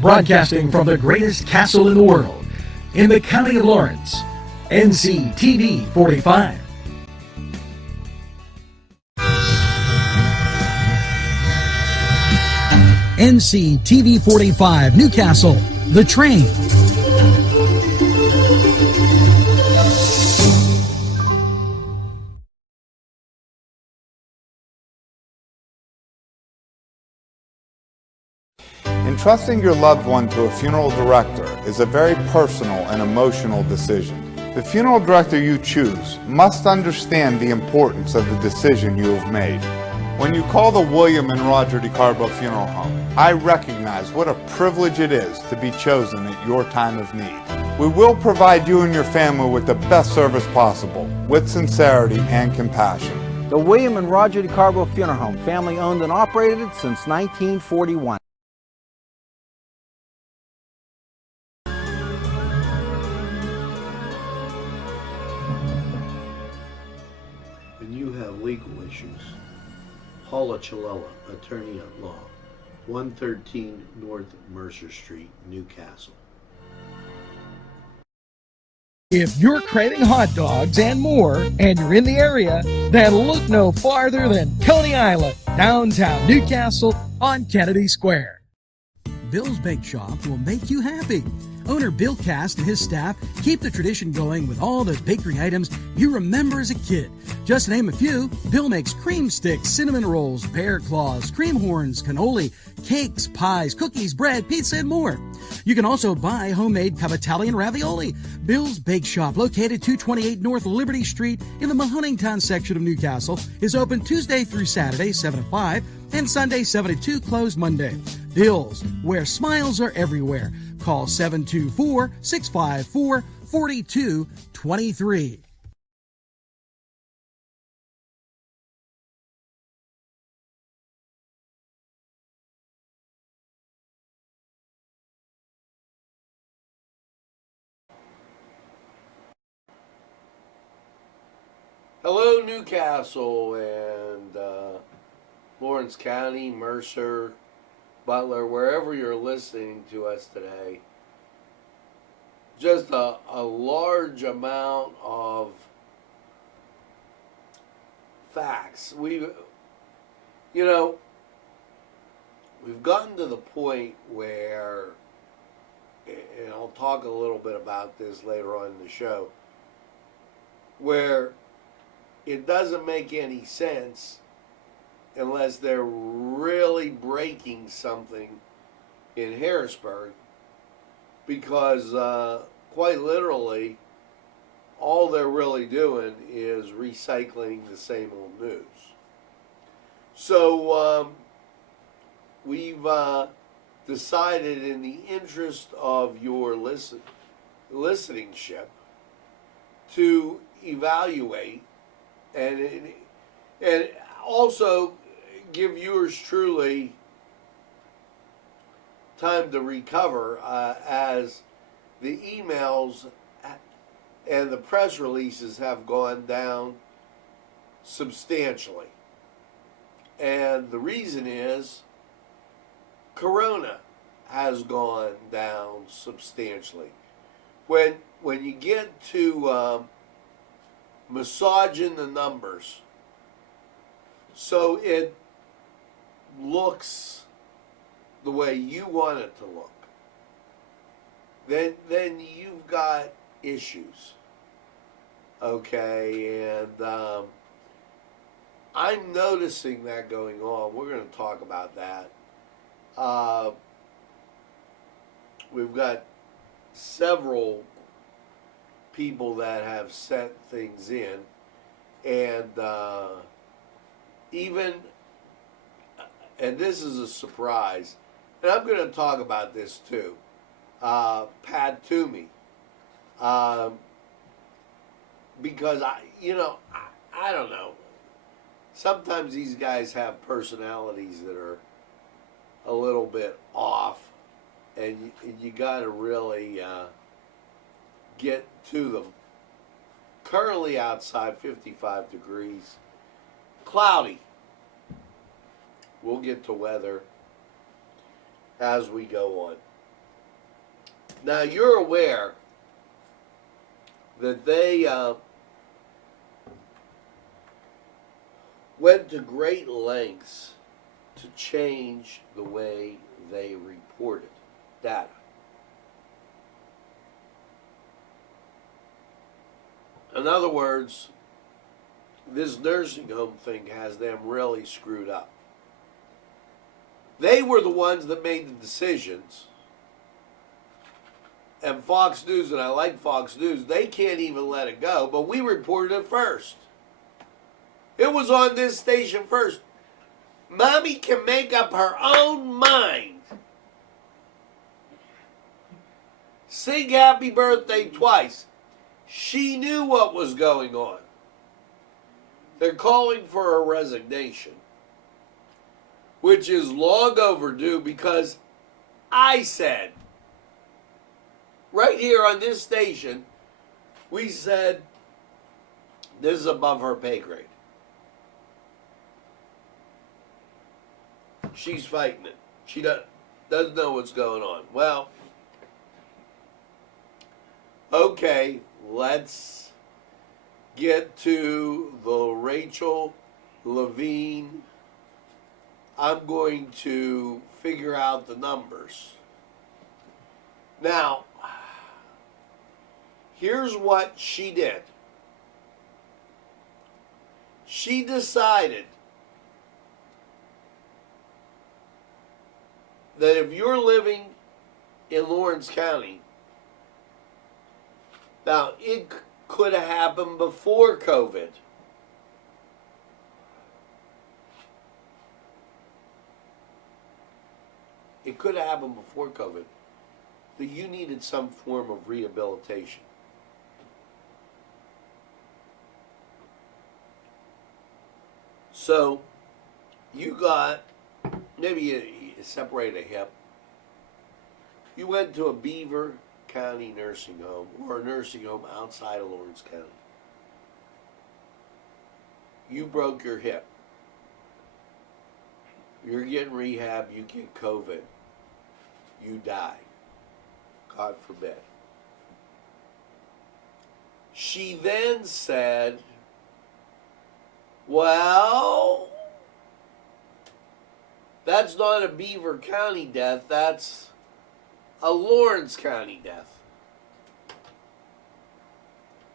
Broadcasting from the greatest castle in the world, in the county of Lawrence, Nctv45. Nctv45 Newcastle, The Train. Entrusting your loved one to a funeral director is a very personal and emotional decision. The funeral director you choose must understand the importance of the decision you have made. When you call the William and Roger DeCarbo Funeral Home, I recognize what a privilege it is to be chosen at your time of need. We will provide you and your family with the best service possible, with sincerity and compassion. The William and Roger DeCarbo Funeral Home, family owned and operated since 1941. When you have legal issues, Paula Chalella, attorney at law, 113 North Mercer Street, Newcastle. If you're craving hot dogs and more, and you're in the area, then look no farther than Coney Island, downtown Newcastle on Kennedy Square. Bill's Bake Shop will make you happy. Owner Bill Cast and his staff keep the tradition going with all the bakery items you remember as a kid. Just to name a few, Bill makes cream sticks, cinnamon rolls, bear claws, cream horns, cannoli, cakes, pies, cookies, bread, pizza, and more. You can also buy homemade Cavatelli and ravioli. Bill's Bake Shop, located 228 North Liberty Street in the Mahoningtown section of Newcastle, is open Tuesday through Saturday, 7 to 5, and Sunday, 7 to 2, closed Monday. Bill's, where smiles are everywhere. Call 724-654-4223. Hello, Newcastle and Lawrence County, Mercer, Butler, wherever you're listening to us today. Just a large amount of facts. We've gotten to the point where, and I'll talk a little bit about this later on in the show, where it doesn't make any sense unless they're really breaking something in Harrisburg, because quite literally all they're really doing is recycling the same old news. So we've decided, in the interest of your listenership, to evaluate and also give yours truly time to recover, as the emails and the press releases have gone down substantially. And the reason is Corona has gone down substantially. When you get to massaging the numbers so it looks the way you want it to look, then you've got issues. Okay, and I'm noticing that going on. We're going to talk about that. We've got several people that have sent things in, and and this is a surprise, and I'm going to talk about this too. Pat Toomey, because I don't know. Sometimes these guys have personalities that are a little bit off, and you got to really get to them. Currently outside, 55 degrees, cloudy. We'll get to weather as we go on. Now, you're aware that they went to great lengths to change the way they reported data. In other words, this nursing home thing has them really screwed up. They were the ones that made the decisions. And Fox News, and I like Fox News, they can't even let it go, but we reported it first. It was on this station first. Mommy can make up her own mind. Sing happy birthday twice. She knew what was going on. They're calling for a resignation, which is long overdue because I said, right here on this station, we said, this is above her pay grade. She's fighting it. She doesn't know what's going on. Well, okay, let's get to the Rachel Levine. I'm going to figure out the numbers. Now, here's what she did. She decided that if you're living in Lawrence County, now it could have happened before COVID. It could have happened before COVID, that you needed some form of rehabilitation. So you got, maybe you separate a hip. You went to a Beaver County nursing home or a nursing home outside of Lawrence County. You broke your hip. You're getting rehab, you get COVID. You die. God forbid. She then said, well, that's not a Beaver County death, that's a Lawrence County death.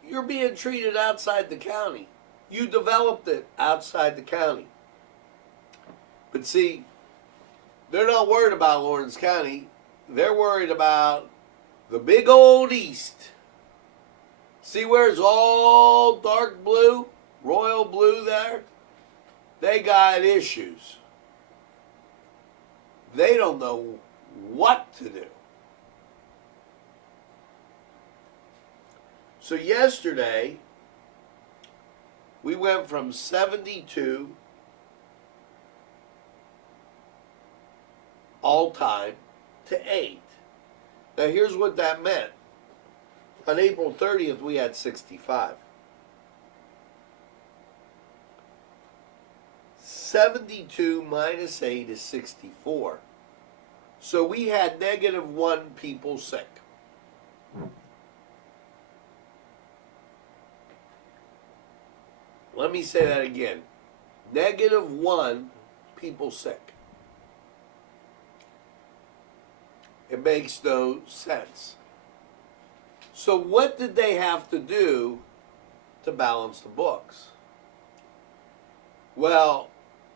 You're being treated outside the county. You developed it outside the county. But see, they're not worried about Lawrence County. They're worried about the big old East. See where it's all dark blue, royal blue there? They got issues. They don't know what to do. So yesterday, we went from 72 all time to 8. Now here's what that meant. On April 30th, we had 65. 72 minus 8 is 64. So we had -1 people sick. Let me say that again. -1 people sick. It makes no sense. So what did they have to do to balance the books? Well,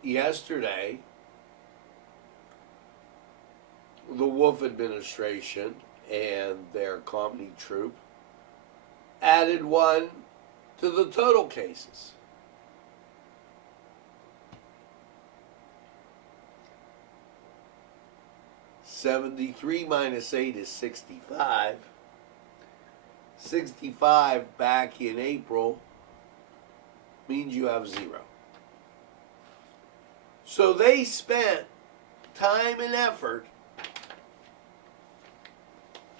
yesterday, the Wolf administration and their comedy troupe added 1 to the total cases. $73 minus 8 is 65. 65 back in April means you have 0. So they spent time and effort,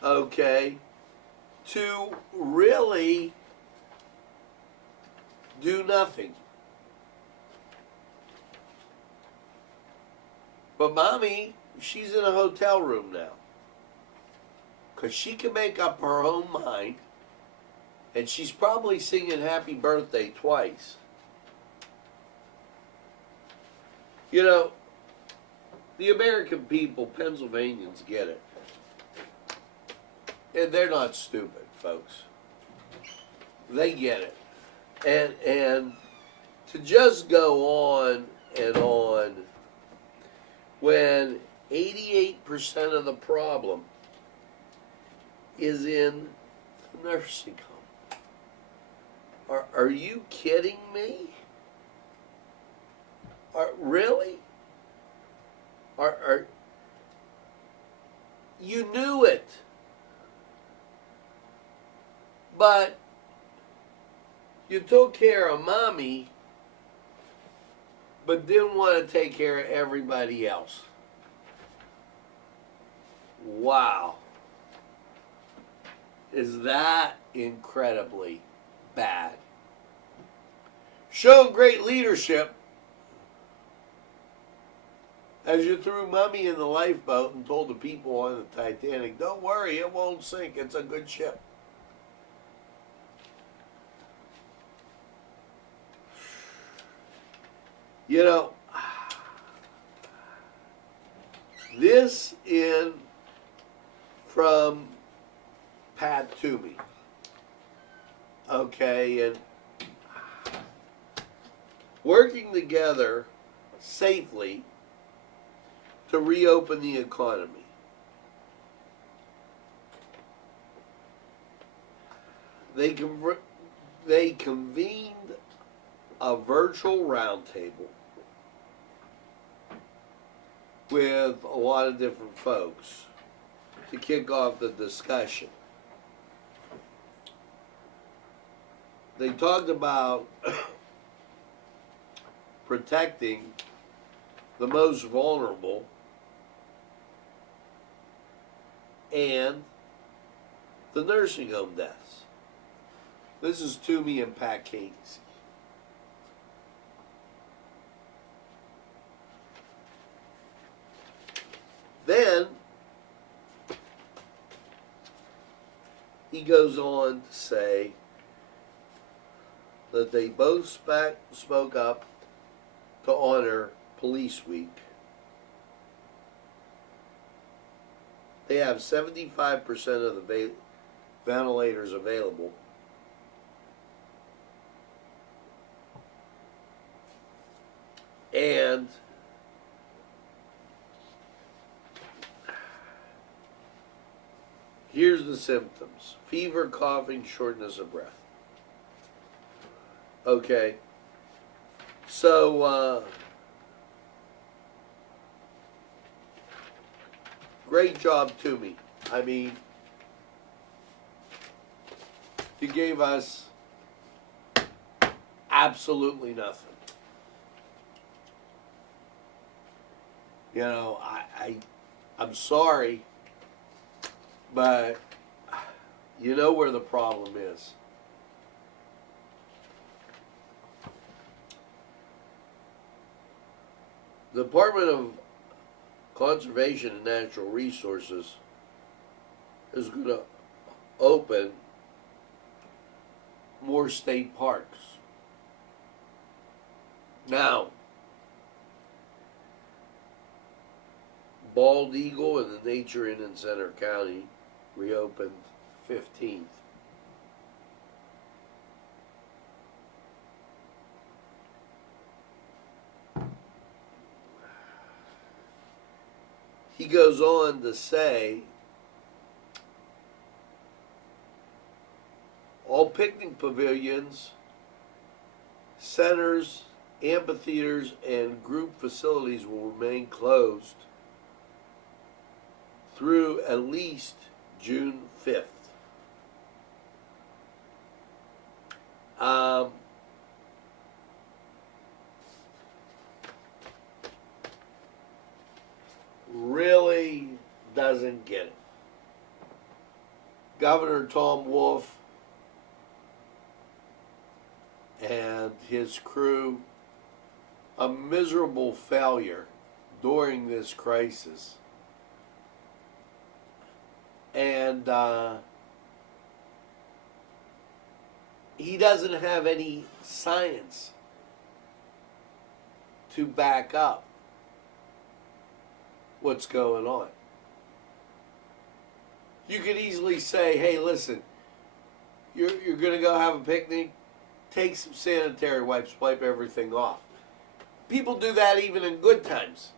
okay, to really do nothing. But mommy, she's in a hotel room now. because she can make up her own mind, and she's probably singing happy birthday twice. You know, the American people, Pennsylvanians, get it. And they're not stupid, folks. They get it. And to just go on and on when 88% of the problem is in the nursing home. Are you kidding me? Really? You knew it. But you took care of mommy, but didn't want to take care of everybody else. Wow. Is that incredibly bad? Showing great leadership as you threw mommy in the lifeboat and told the people on the Titanic, don't worry, it won't sink, it's a good ship. You know, this in from Pat Toomey. Okay, and working together safely to reopen the economy. They convened a virtual roundtable with a lot of different folks to kick off the discussion. They talked about protecting the most vulnerable and the nursing home deaths. This is Toomey and Pat Casey. Then he goes on to say that they both spoke up to honor Police Week. They have 75% of the ventilators available. And here's the symptoms: fever, coughing, shortness of breath. Okay, so great job to me. I mean, you gave us absolutely nothing. You know, I'm sorry, but you know where the problem is. The Department of Conservation and Natural Resources is going to open more state parks. Now, Bald Eagle and the Nature Inn in Center County reopened 15th. He goes on to say, all picnic pavilions, centers, amphitheaters, and group facilities will remain closed through at least June 5th. Really doesn't get it. Governor Tom Wolf and his crew, a miserable failure during this crisis. And he doesn't have any science to back up what's going on. You could easily say, hey, listen, you're going to go have a picnic, take some sanitary wipes, wipe everything off. People do that even in good times.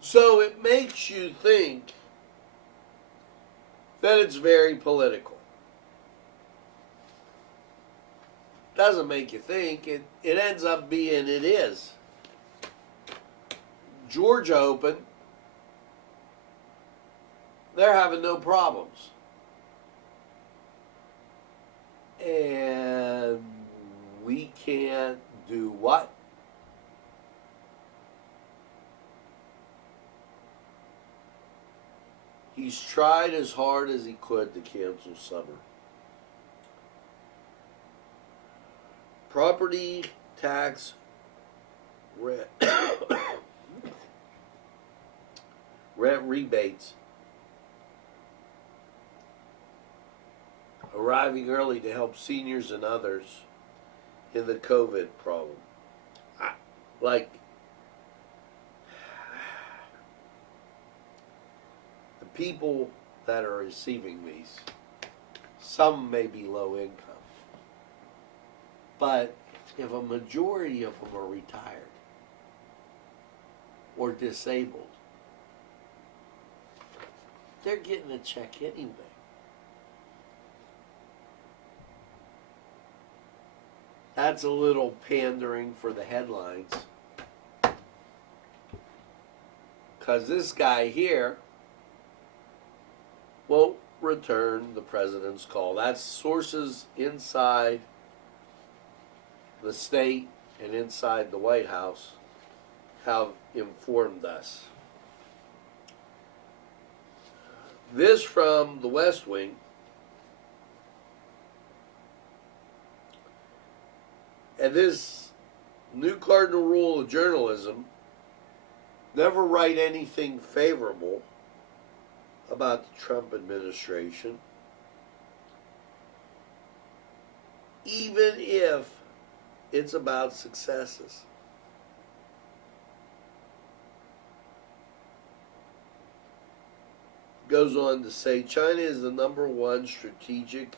So it makes you think that it's very political. Doesn't make you think. It ends up being it is. Georgia Open, they're having no problems. And we can't do what? He's tried as hard as he could to cancel summer. Property tax rent rebates arriving early to help seniors and others in the COVID problem. Like, the people that are receiving these, some may be low income, but if a majority of them are retired or disabled, they're getting a check anyway. That's a little pandering for the headlines. Because this guy here won't return the president's call. That's sources inside the state and inside the White House have informed us. This from the West Wing. And this new cardinal rule of journalism: never write anything favorable about the Trump administration, even if it's about successes. Goes on to say China is the #1 strategic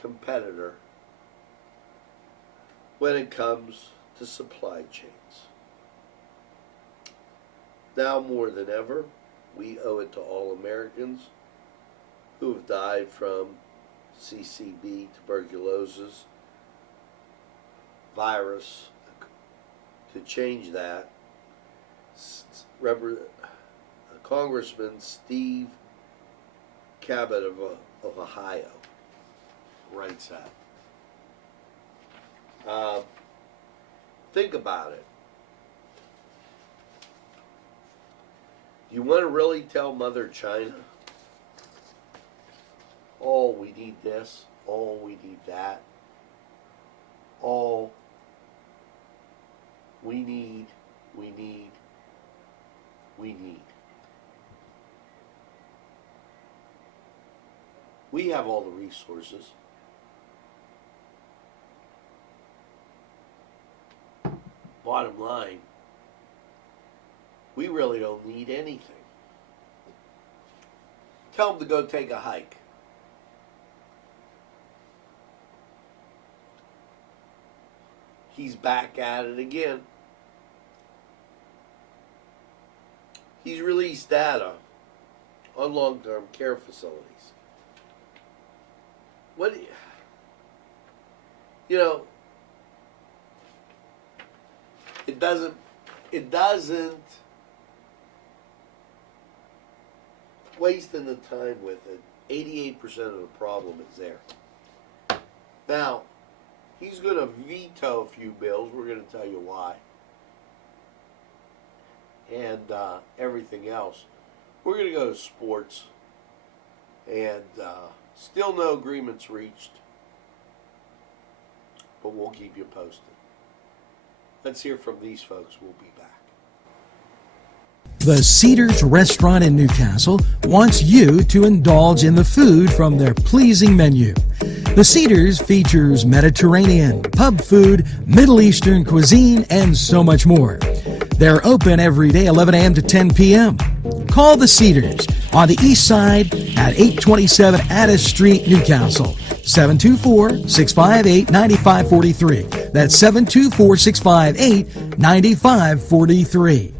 competitor when it comes to supply chains. Now more than ever, we owe it to all Americans who have died from CCB, tuberculosis, virus, to change that. Congressman Steve Cabot of Ohio writes that. Think about it. Do you want to really tell Mother China, oh, we need this, oh, we need that, oh, we need. We have all the resources. Bottom line, we really don't need anything. Tell them to go take a hike. He's back at it again. He's released data on long-term care facilities. What, you know, it doesn't wasting the time with it. 88% of the problem is there. Now, he's going to veto a few bills. We're going to tell you why. And everything else. We're going to go to sports. And still no agreements reached. But we'll keep you posted. Let's hear from these folks. We'll be back. The Cedars Restaurant in Newcastle wants you to indulge in the food from their pleasing menu. The Cedars features Mediterranean, pub food, Middle Eastern cuisine, and so much more. They're open every day 11 a.m. to 10 p.m. Call The Cedars on the east side at 827 Addis Street, Newcastle. 724-658-9543. That's 724-658-9543.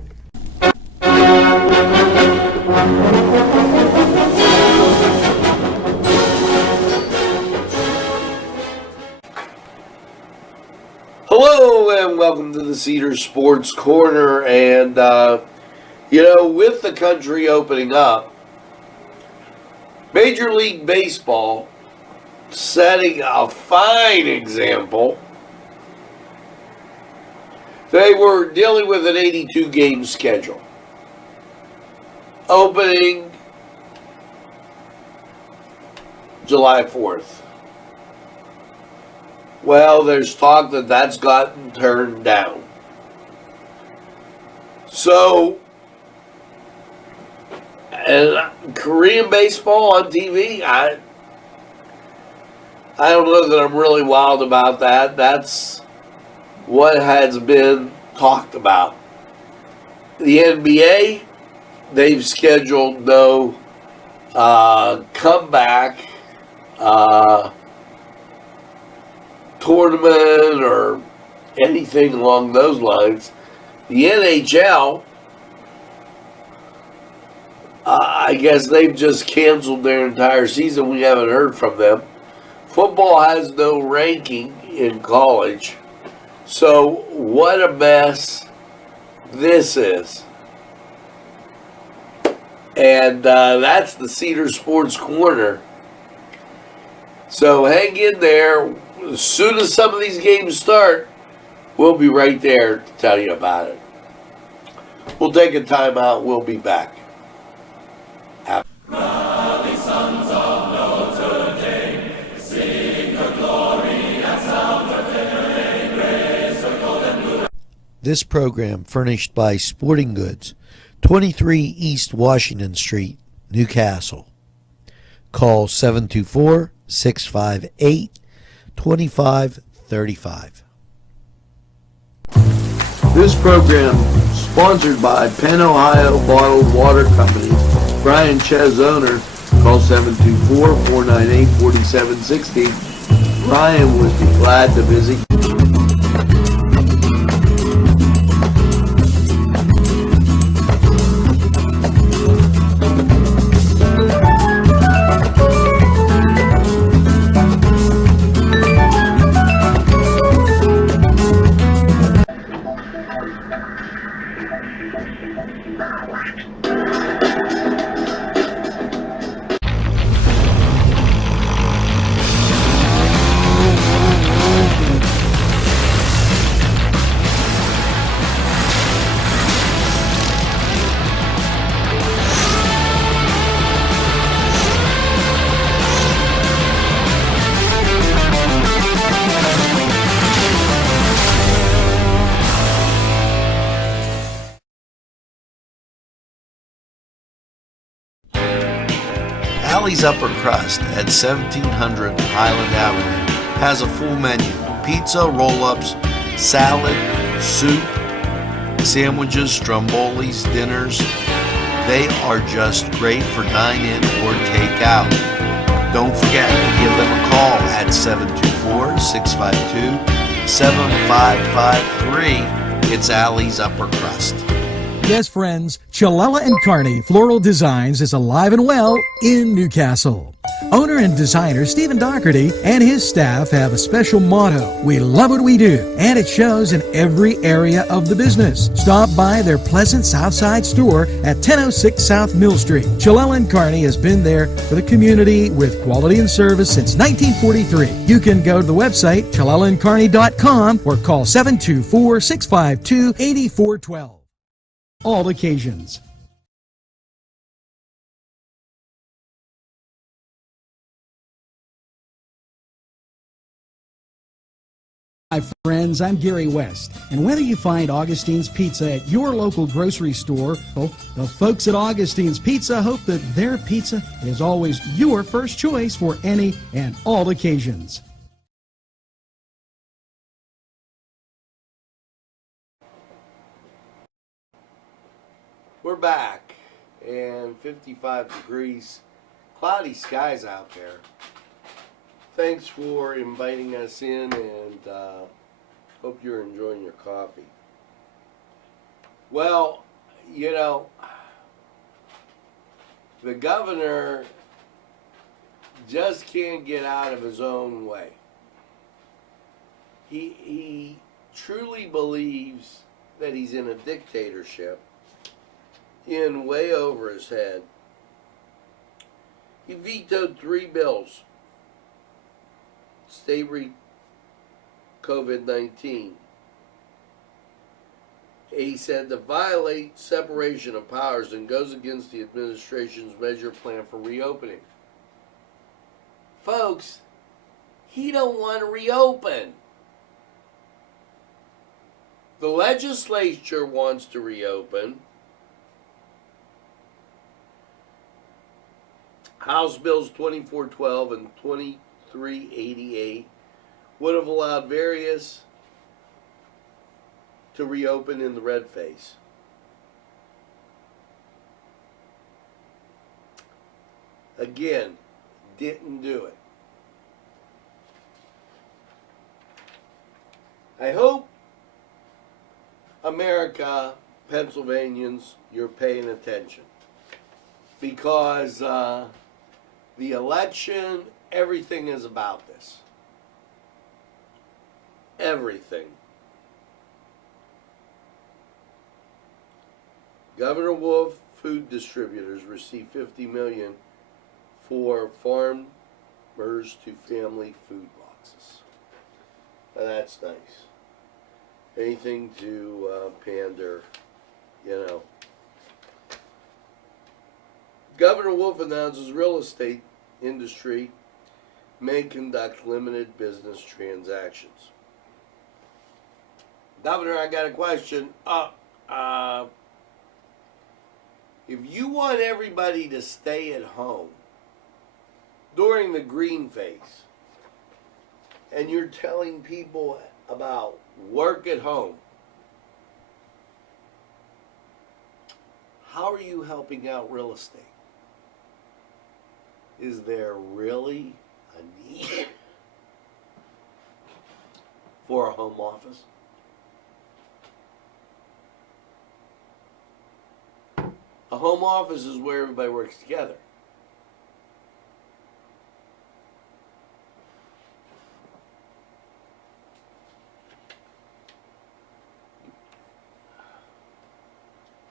Hello and welcome to the Cedars Sports Corner. And, with the country opening up, Major League Baseball setting a fine example. They were dealing with an 82-game schedule. Opening July 4th. Well, there's talk that that's gotten turned down. So, and Korean baseball on TV, I don't know that I'm really wild about that. That's what has been talked about. The NBA, they've scheduled no comeback tournament or anything along those lines. The NHL, I guess they've just canceled their entire season. We haven't heard from them. Football has no ranking in college. So what a mess this is. And that's the Cedar Sports Corner. So hang in there. As soon as some of these games start, we'll be right there to tell you about it. We'll take a time out. We'll be back. This program furnished by Sporting Goods, 23 East Washington Street, Newcastle. Call 724-658-2535. This program sponsored by Penn Ohio Bottled Water Company. Brian Ches, owner. Call 724-498-4760. Brian would be glad to visit. Alley's Upper Crust at 1700 Highland Avenue has a full menu: pizza, roll-ups, salad, soup, sandwiches, strombolis, dinners. They are just great for dine-in or take-out. Don't forget to give them a call at 724-652-7553. It's Alley's Upper Crust. Yes, friends, Chilella & Carney Floral Designs is alive and well in Newcastle. Owner and designer Stephen Doherty and his staff have a special motto: we love what we do, and it shows in every area of the business. Stop by their pleasant Southside store at 1006 South Mill Street. Chilella & Carney has been there for the community with quality and service since 1943. You can go to the website chilellaandcarney.com or call 724-652-8412. All occasions. Hi friends, I'm Gary West, and whether you find Augustine's Pizza at your local grocery store, well, the folks at Augustine's Pizza hope that their pizza is always your first choice for any and all occasions. We're back, and 55 degrees, cloudy skies out there. Thanks for inviting us in, and hope you're enjoying your coffee. Well, you know, the governor just can't get out of his own way. He truly believes that he's in a dictatorship, in way over his head. He vetoed 3 bills. State COVID-19. He said to violate separation of powers and goes against the administration's measure plan for reopening. Folks, he don't want to reopen. The legislature wants to reopen. House Bills 2412 and 2388 would have allowed various to reopen in the red phase. Again, didn't do it. I hope America, Pennsylvanians, you're paying attention, because the election, everything is about this. Everything. Governor Wolf food distributors received $50 million for farmers to family food boxes. Now that's nice. Anything to pander, you know. Governor Wolf announces real estate industry may conduct limited business transactions. Governor, I got a question. If you want everybody to stay at home during the green phase, and you're telling people about work at home, how are you helping out real estate? Is there really a need for a home office? A home office is where everybody works together.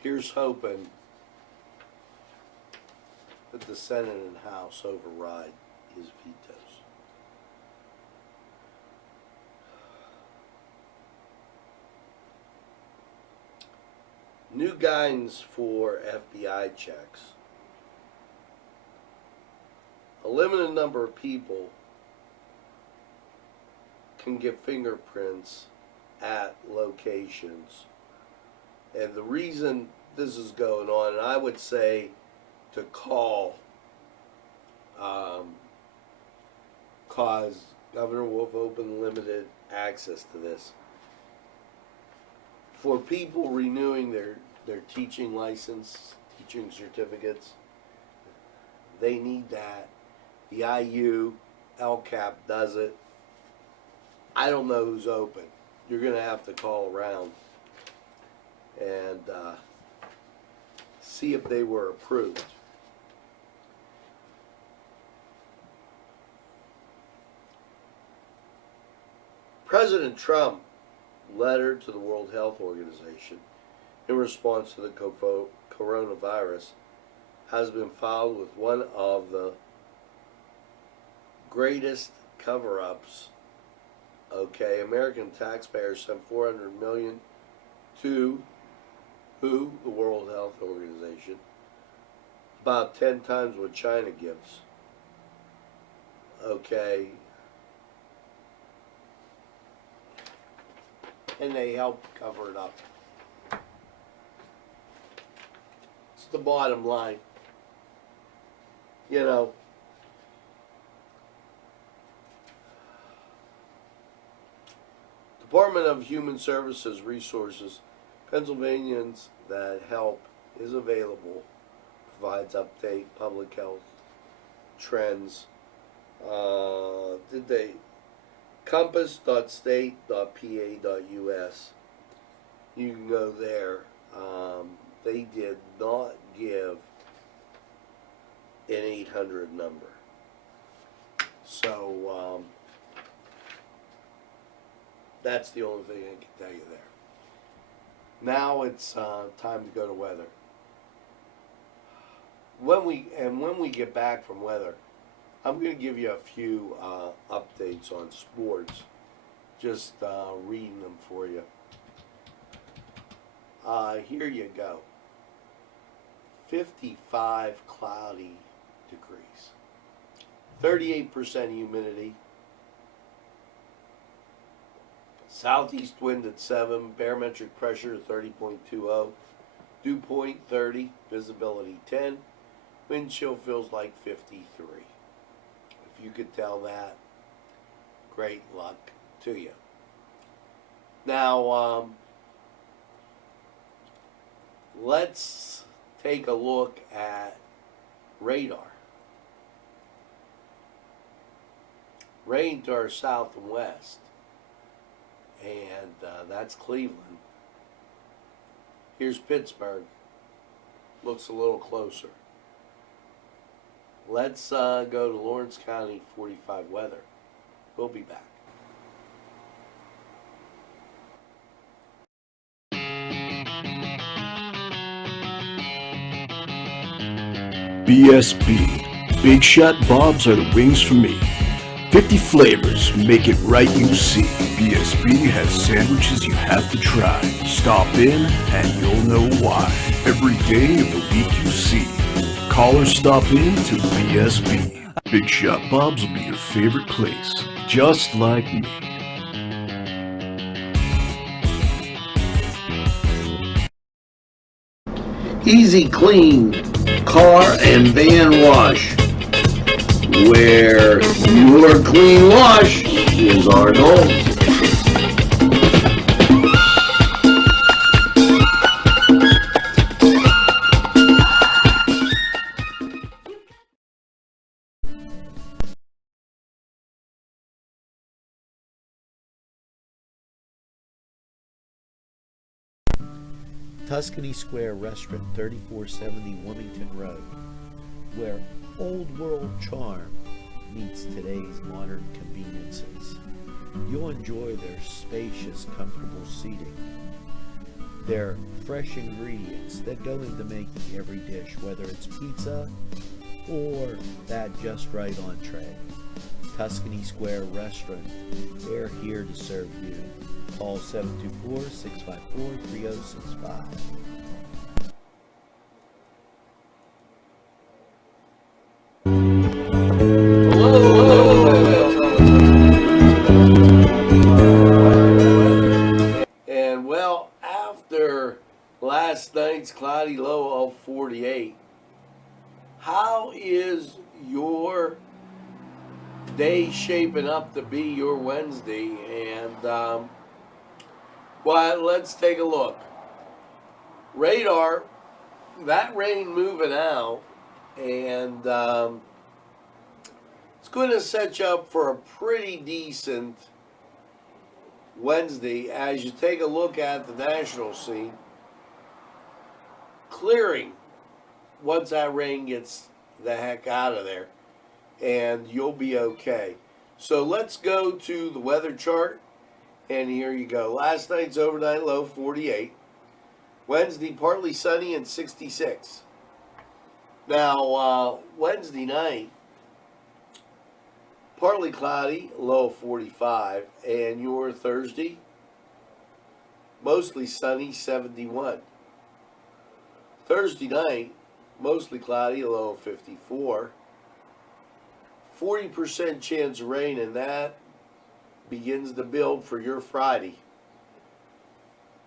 Here's hoping that the Senate and House override his vetoes. New guidance for FBI checks. A limited number of people can get fingerprints at locations. And the reason this is going on, and I would say to call, cause Governor Wolf opened limited access to this. For people renewing their teaching license, teaching certificates, they need that. The IU, LCAP does it. I don't know who's open. You're going to have to call around and see if they were approved. President Trump letter to the World Health Organization in response to the coronavirus has been filed with one of the greatest cover-ups. Okay, American taxpayers sent $400 million to who? The World Health Organization. About 10 times what China gives. Okay. and they help cover it up. It's the bottom line. You know, Department of Human Services Resources, Pennsylvanians That Help is available, provides update, public health trends. compass.state.pa.us. You can go there. They did not give an 800 number. So, that's the only thing I can tell you there. Now it's time to go to weather. When we get back from weather, I'm going to give you a few updates on sports. Just reading them for you. Here you go. 55 cloudy degrees. 38% humidity. Southeast wind at 7, barometric pressure 30.20, dew point 30, visibility 10, wind chill feels like 53. If you could tell that, great luck to you. Now, let's take a look at radar. Rain to our south and west. And that's Cleveland. Here's Pittsburgh. Looks a little closer. Let's go to Lawrence County 45 weather. We'll be back. BSB. Big Shot Bobs are the wings for me. 50 flavors, make it right, you see. BSB has sandwiches you have to try. Stop in and you'll know why. Every day of the week you see. Call or stop in to BSB. Big Shot Bob's will be your favorite place, just like me. Easy Clean Car and Van Wash, where your clean wash is our goal. Tuscany Square Restaurant, 3470 Wilmington Road, where old world charm meets today's modern conveniences. You'll enjoy their spacious, comfortable seating, their fresh ingredients that go into making every dish, whether it's pizza or that just right entree. Tuscany Square Restaurant, they're here to serve you. Call 724-654-3065. And well, after last night's cloudy low of 48, how is your day shaping up to be your Wednesday? And well, let's take a look. Radar, that rain moving out, and it's going to set you up for a pretty decent Wednesday as you take a look at the national scene. Clearing once that rain gets the heck out of there, and you'll be okay. So let's go to the weather chart. And here you go. Last night's overnight low 48. Wednesday partly sunny and 66. Now Wednesday night partly cloudy, low 45, and your Thursday mostly sunny, 71. Thursday night mostly cloudy, low 54. 40% chance of rain, and that begins to build for your Friday.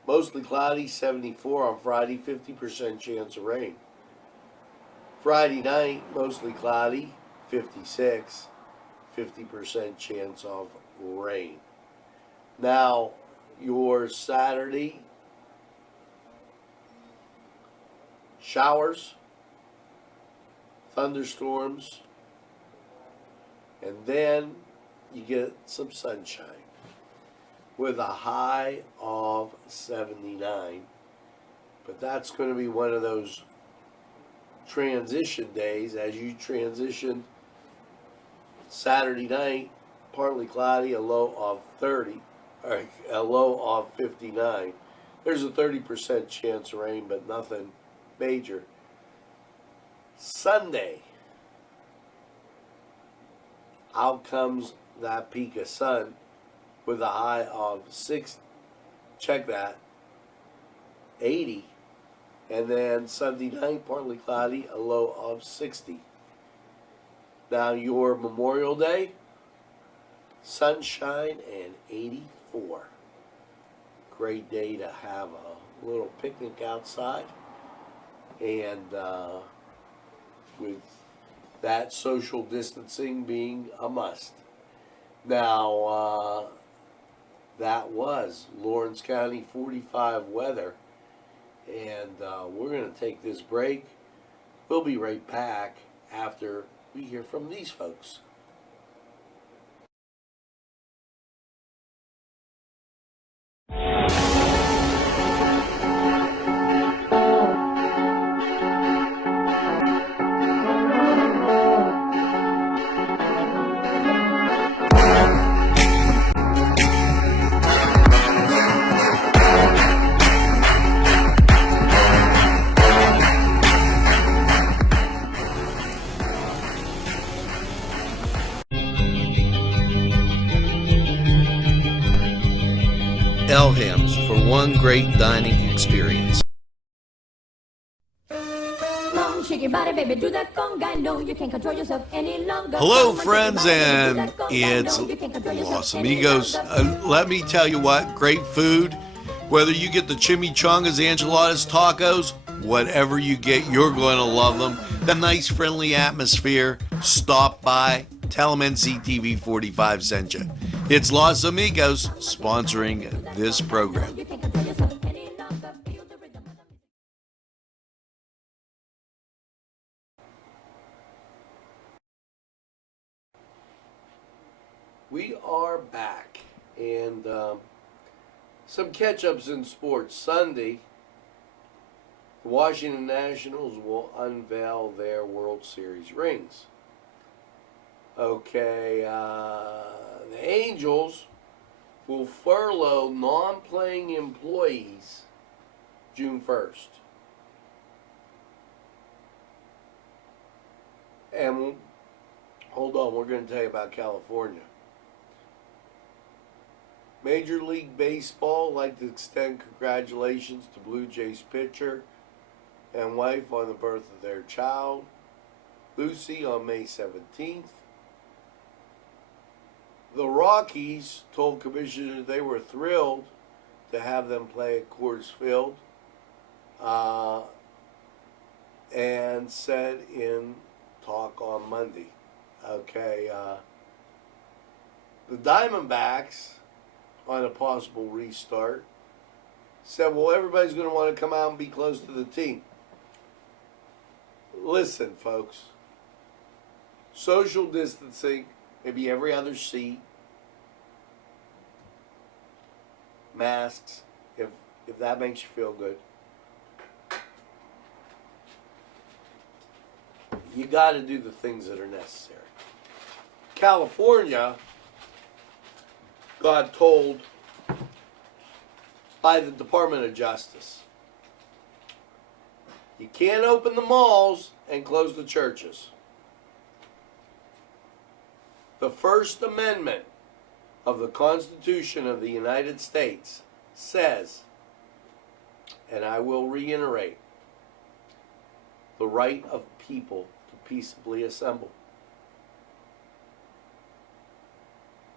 Mostly cloudy, 74 on Friday, 50% chance of rain. Friday night, mostly cloudy, 56, 50% chance of rain. Now, your Saturday, showers, thunderstorms, and then you get some sunshine with a high of 79. But that's going to be one of those transition days as you transition. Saturday night, partly cloudy, a low of 30, or a low of 59. There's a 30% chance of rain, but nothing major. Sunday, out comes that peak of sun with a high of 6, check that, 80. And then Sunday night, partly cloudy, a low of 60. Now your Memorial Day, sunshine and 84. Great day to have a little picnic outside. And with that social distancing being a must. Now, that was Lawrence County 45 weather. And we're going to take this break. We'll be right back after we hear from these folks. Elham's for one great dining experience. Hello, friends, and it's Los Amigos. Let me tell you what, great food. Whether you get the chimichangas, enchiladas, tacos, whatever you get, you're going to love them. The nice, friendly atmosphere. Stop by. Tell them Nctv45 sent you. It's Los Amigos sponsoring this program. We are back, and some catch-ups in sports. Sunday, the Washington Nationals will unveil their World Series rings. Okay, the Angels will furlough non-playing employees June 1st. And hold on, we're going to tell you about California. Major League Baseball would like to extend congratulations to Blue Jays pitcher and wife on the birth of their child, Lucy, on May 17th. The Rockies told commissioners they were thrilled to have them play at Coors Field, and said in talk on Monday. Okay, the Diamondbacks, on a possible restart, said, well, everybody's going to want to come out and be close to the team. Listen, folks, social distancing, maybe every other seat, masks, if that makes you feel good. You got to do the things that are necessary. California got told by the Department of Justice, you can't open the malls and close the churches. The First Amendment of the Constitution of the United States says, and I will reiterate, the right of people to peaceably assemble.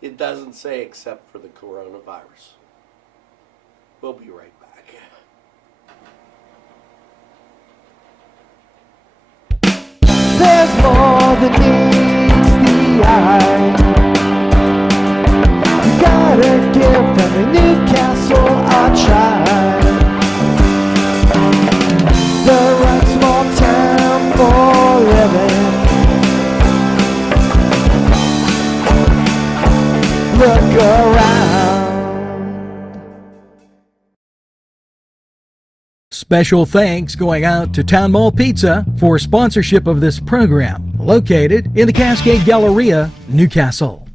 It doesn't say except for the coronavirus. We'll be right back. there's more than meets the eye. You gotta give them Newcastle a try. The right small town for living. Look around. Special thanks going out to Town Mall Pizza for sponsorship of this program, located in the Cascade Galleria, Newcastle.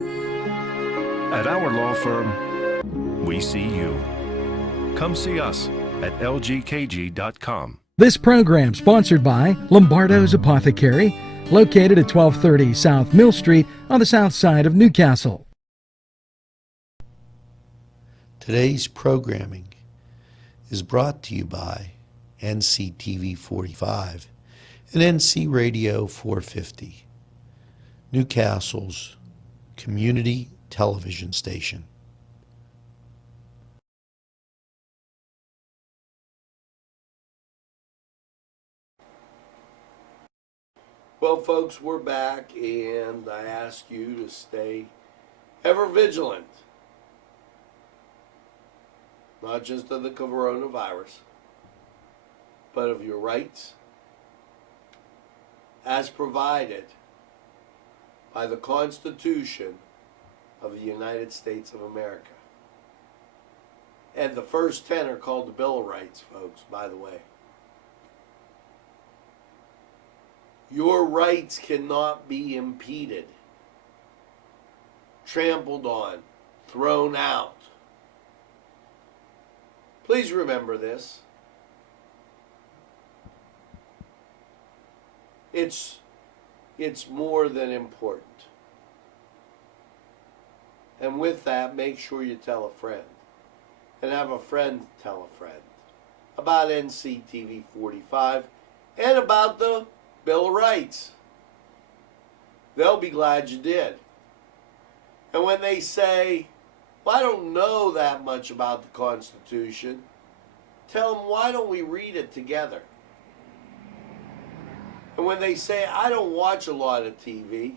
At our law firm, we see you. Come see us at lgkg.com. This program sponsored by Lombardo's Apothecary, located at 1230 South Mill Street on the south side of Newcastle. Today's programming is brought to you by Nctv45 and NC Radio 450, Newcastle's community television station. Well, folks, we're back, and I ask you to stay ever vigilant, not just of the coronavirus, but of your rights as provided by the Constitution of the United States of America. And the first 10 are called the Bill of Rights, folks, by the way. Your rights cannot be impeded, trampled on, thrown out. Please remember this. It's more than important. And with that, make sure you tell a friend. And have a friend tell a friend about NCTV45 and about the Bill of Rights. They'll be glad you did. And when they say, well, I don't know that much about the Constitution, tell them, why don't we read it together? And when they say, I don't watch a lot of TV,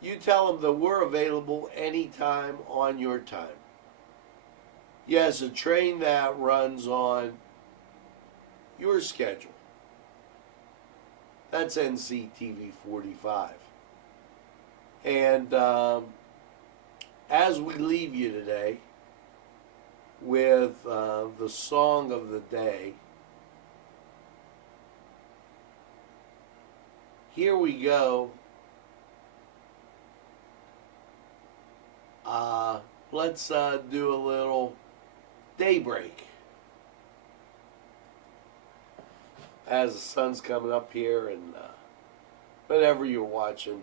you tell them that we're available anytime on your time. Yes, a train that runs on your schedule. That's NCTV45. And as we leave you today with the song of the day, here we go. Let's do a little Daybreak. As the sun's coming up here, and whenever you're watching,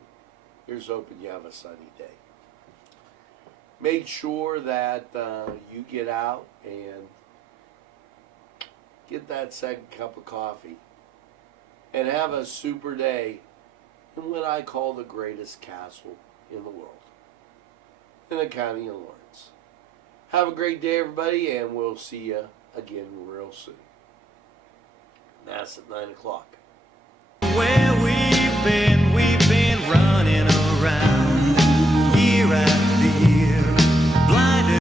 here's hoping you have a sunny day. Make sure that you get out and get that second cup of coffee and have a super day in what I call the greatest castle in the world, in the county of Lawrence. Have a great day, everybody, and we'll see you again real soon. That's at 9 o'clock. Where we've been,